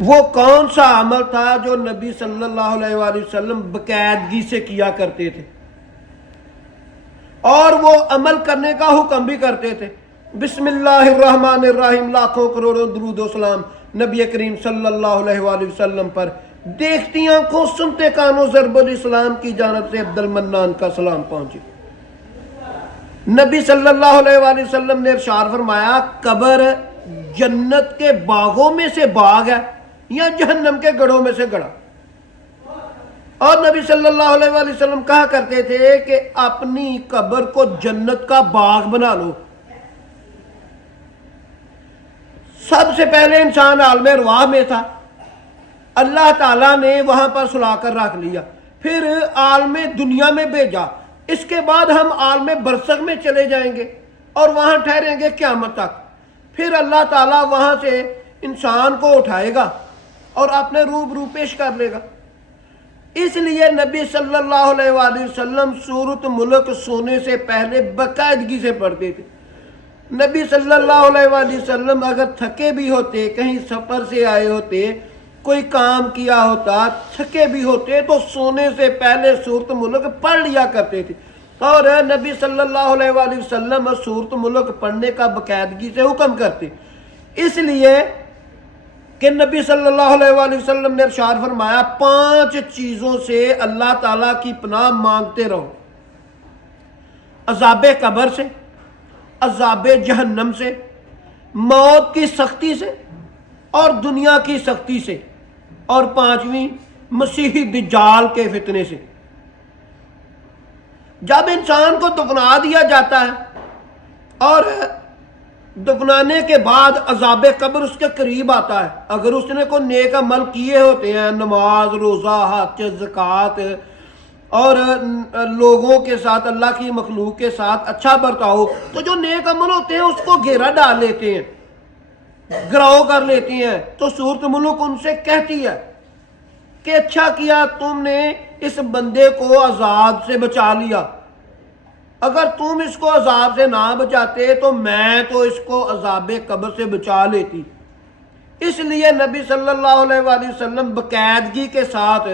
وہ کون سا عمل تھا جو نبی صلی اللہ علیہ وآلہ وسلم باقاعدگی سے کیا کرتے تھے اور وہ عمل کرنے کا حکم بھی کرتے تھے؟ بسم اللہ الرحمن الرحیم، لاکھوں کروڑوں درود و سلام نبی کریم صلی اللہ علیہ وآلہ وسلم پر۔ دیکھتی آنکھوں سنتے کانوں ضرب الاسلام کی جانب سے عبد المنان کا سلام پہنچے۔ نبی صلی اللہ علیہ وآلہ وسلم نے ارشاد فرمایا، قبر جنت کے باغوں میں سے باغ ہے یا جہنم کے گڑھوں میں سے گڑھا؟ اور نبی صلی اللہ علیہ وآلہ وسلم کہا کرتے تھے کہ اپنی قبر کو جنت کا باغ بنا لو۔ سب سے پہلے انسان عالم ارواح میں تھا، اللہ تعالیٰ نے وہاں پر سلا کر رکھ لیا، پھر عالم دنیا میں بھیجا، اس کے بعد ہم عالم برزخ میں چلے جائیں گے اور وہاں ٹھہریں گے قیامت تک۔ پھر اللہ تعالیٰ وہاں سے انسان کو اٹھائے گا اور اپنے روبرو پیش کر لے گا۔ اس لیے نبی صلی اللہ علیہ وآلہ وسلم سورۃ ملک سونے سے پہلے باقاعدگی سے پڑھتے تھے۔ نبی صلی اللہ علیہ وآلہ وسلم اگر تھکے بھی ہوتے، کہیں سفر سے آئے ہوتے، کوئی کام کیا ہوتا، تھکے بھی ہوتے، تو سونے سے پہلے سورۃ ملک پڑھ لیا کرتے تھے۔ اور نبی صلی اللہ علیہ وآلہ وسلم سورۃ ملک پڑھنے کا باقاعدگی سے حکم کرتے، اس لیے کہ نبی صلی اللہ علیہ وآلہ وسلم نے ارشاد فرمایا، 5 چیزوں سے اللہ تعالیٰ کی پناہ مانگتے رہو: عذاب قبر سے، عذاب جہنم سے، موت کی سختی سے اور دنیا کی سختی سے، اور 5ویں مسیحی دجال کے فتنے سے۔ جب انسان کو دفنا دیا جاتا ہے اور دفنانے کے بعد عذاب قبر اس کے قریب آتا ہے، اگر اس نے کوئی نیک عمل کیے ہوتے ہیں، نماز، روزہ، حج، زکوٰۃ، اور لوگوں کے ساتھ، اللہ کی مخلوق کے ساتھ اچھا برتاؤ، تو جو نیک عمل ہوتے ہیں اس کو گھیرا ڈال لیتے ہیں، گراؤ کر لیتے ہیں۔ تو سورۃ ملک ان سے کہتی ہے کہ اچھا کیا تم نے اس بندے کو عذاب سے بچا لیا، اگر تم اس کو عذاب سے نہ بچاتے تو میں تو اس کو عذاب قبر سے بچا لیتی۔ اس لیے نبی صلی اللہ علیہ وآلہ وسلم باقاعدگی کے ساتھ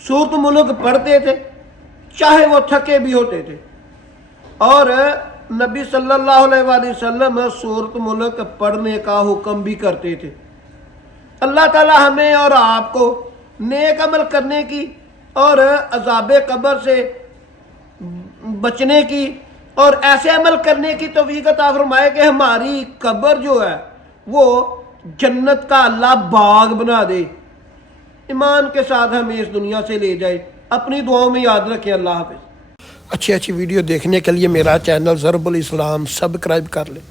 سورۃ ملک پڑھتے تھے، چاہے وہ تھکے بھی ہوتے تھے۔ اور نبی صلی اللہ علیہ وآلہ وسلم سورۃ ملک پڑھنے کا حکم بھی کرتے تھے۔ اللہ تعالی ہمیں اور آپ کو نیک عمل کرنے کی اور عذاب قبر سے بچنے کی اور ایسے عمل کرنے کی توفیق عطا فرمائے کہ ہماری قبر جو ہے وہ جنت کا اللہ باغ بنا دے، ایمان کے ساتھ ہمیں اس دنیا سے لے جائے۔ اپنی دعاؤں میں یاد رکھیں۔ اللہ حافظ۔ اچھی ویڈیو دیکھنے کے لیے میرا چینل ضرب الاسلام سبسکرائب کر لیں۔